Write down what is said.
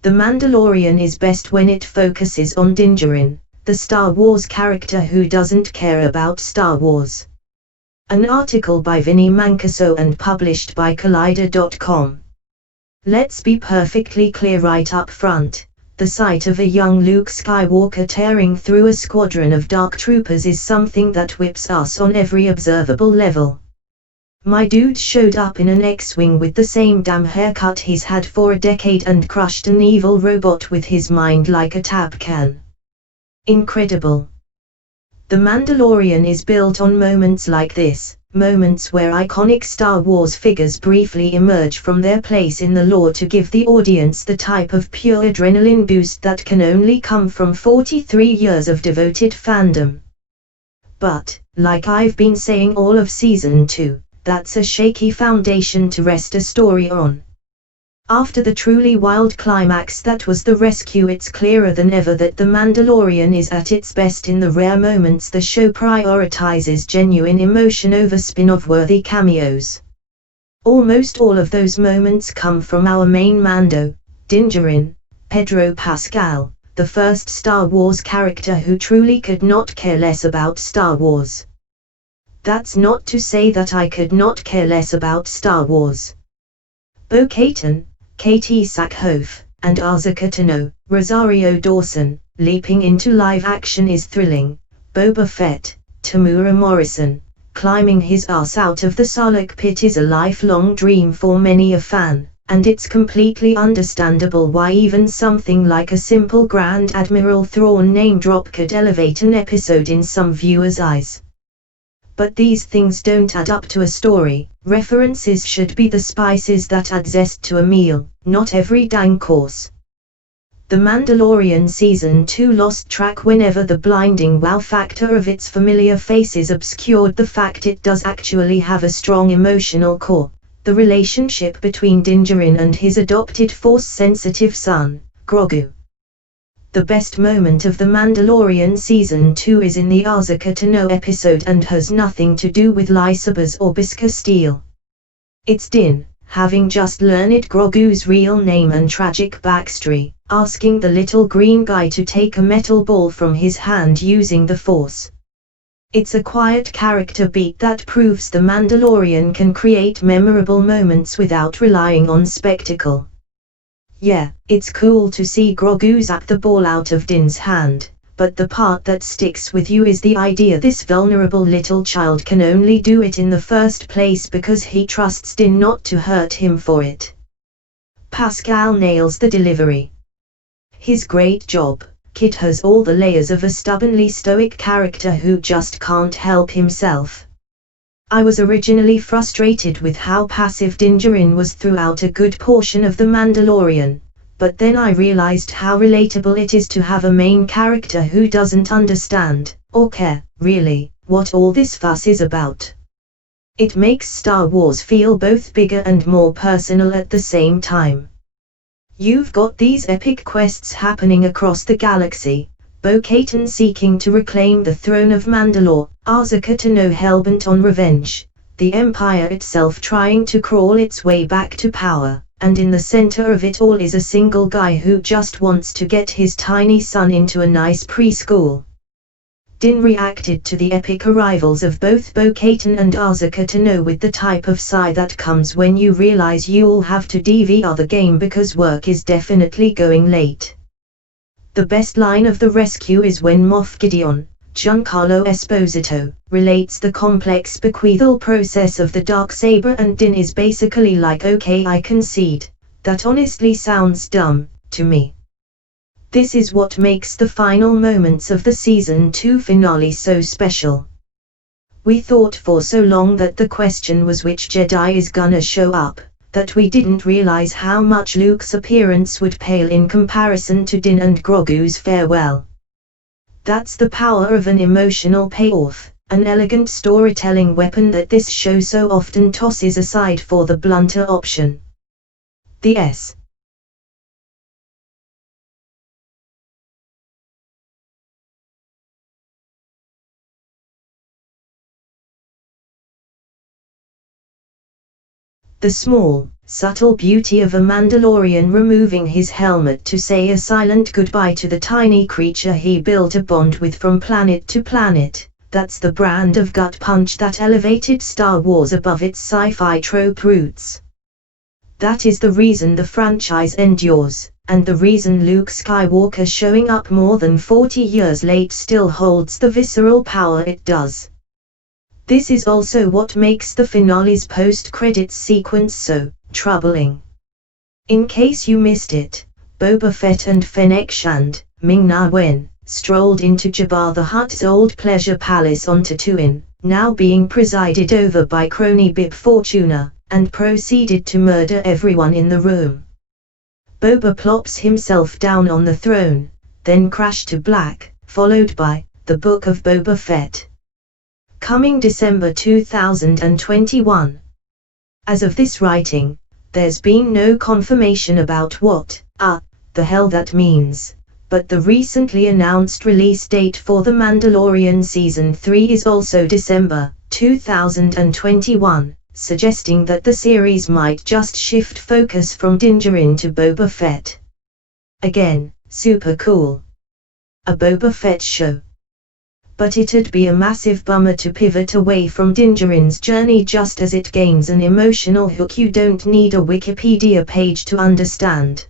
The Mandalorian is best when it focuses on Djarin, the Star Wars character who doesn't care about Star Wars. An article by Vinny Mancuso and published by Collider.com. Let's be perfectly clear right up front. The sight of a young Luke Skywalker tearing through a squadron of dark troopers is something that whips us on every observable level. My dude showed up in an X-Wing with the same damn haircut he's had for a decade and crushed an evil robot with his mind like a tap can. Incredible. The Mandalorian is built on moments like this, moments where iconic Star Wars figures briefly emerge from their place in the lore to give the audience the type of pure adrenaline boost that can only come from 43 years of devoted fandom. But, like I've been saying all of Season 2, that's a shaky foundation to rest a story on. After the truly wild climax that was the rescue, it's clearer than ever that The Mandalorian is at its best in the rare moments the show prioritizes genuine emotion over spin-off-worthy cameos. Almost all of those moments come from our main Mando, Djarin, Pedro Pascal, the first Star Wars character who truly could not care less about Star Wars. That's not to say that I could not care less about Star Wars. Bo-Katan, Katie Sackhoff, and Ahsoka Tano, Rosario Dawson, leaping into live action is thrilling. Boba Fett, Tamura Morrison, climbing his ass out of the Sarlacc pit is a lifelong dream for many a fan, and it's completely understandable why even something like a simple Grand Admiral Thrawn name drop could elevate an episode in some viewers' eyes. But these things don't add up to a story. References should be the spices that add zest to a meal, not every dang course. The Mandalorian Season 2 lost track whenever the blinding wow factor of its familiar faces obscured the fact it does actually have a strong emotional core, the relationship between Djarin and his adopted Force-sensitive son, Grogu. The best moment of The Mandalorian Season 2 is in the Ahsoka Tano episode and has nothing to do with lightsabers or Beskar steel. It's Din, having just learned Grogu's real name and tragic backstory, asking the little green guy to take a metal ball from his hand using the Force. It's a quiet character beat that proves The Mandalorian can create memorable moments without relying on spectacle. Yeah, it's cool to see Grogu zap the ball out of Din's hand, but the part that sticks with you is the idea this vulnerable little child can only do it in the first place because he trusts Din not to hurt him for it. Pascal nails the delivery. His great job. Kid has all the layers of a stubbornly stoic character who just can't help himself. I was originally frustrated with how passive Djarin was throughout a good portion of The Mandalorian, but then I realized how relatable it is to have a main character who doesn't understand, or care, really, what all this fuss is about. It makes Star Wars feel both bigger and more personal at the same time. You've got these epic quests happening across the galaxy, Bo-Katan seeking to reclaim the throne of Mandalore, Ahsoka Tano hellbent on revenge, the Empire itself trying to crawl its way back to power, and in the center of it all is a single guy who just wants to get his tiny son into a nice preschool. Din reacted to the epic arrivals of both Bo-Katan and Ahsoka Tano with the type of sigh that comes when you realize you'll have to DVR the game because work is definitely going late. The best line of the rescue is when Moff Gideon, Giancarlo Esposito, relates the complex bequeathal process of the Darksaber and Din is basically like, okay, I concede, that honestly sounds dumb, to me. This is what makes the final moments of the Season 2 finale so special. We thought for so long that the question was which Jedi is gonna show up, that we didn't realize how much Luke's appearance would pale in comparison to Din and Grogu's farewell. That's the power of an emotional payoff, an elegant storytelling weapon that this show so often tosses aside for the blunter option. The S. The small, subtle beauty of a Mandalorian removing his helmet to say a silent goodbye to the tiny creature he built a bond with from planet to planet. That's the brand of gut punch that elevated Star Wars above its sci-fi trope roots. That is the reason the franchise endures, and the reason Luke Skywalker showing up more than 40 years late still holds the visceral power it does. This is also what makes the finale's post-credits sequence so troubling. In case you missed it, Boba Fett and Fennec Shand, Ming-Na Wen, strolled into Jabba the Hutt's old pleasure palace on Tatooine, now being presided over by crony Bib Fortuna, and proceeded to murder everyone in the room. Boba plops himself down on the throne, then crash to black, followed by The Book of Boba Fett. Coming December 2021. As of this writing, there's been no confirmation about what the hell that means, but the recently announced release date for The Mandalorian Season 3 is also December 2021, suggesting that the series might just shift focus from Djarin to Boba Fett. Again, super cool. A Boba Fett show. But it'd be a massive bummer to pivot away from Djarin's journey just as it gains an emotional hook you don't need a Wikipedia page to understand.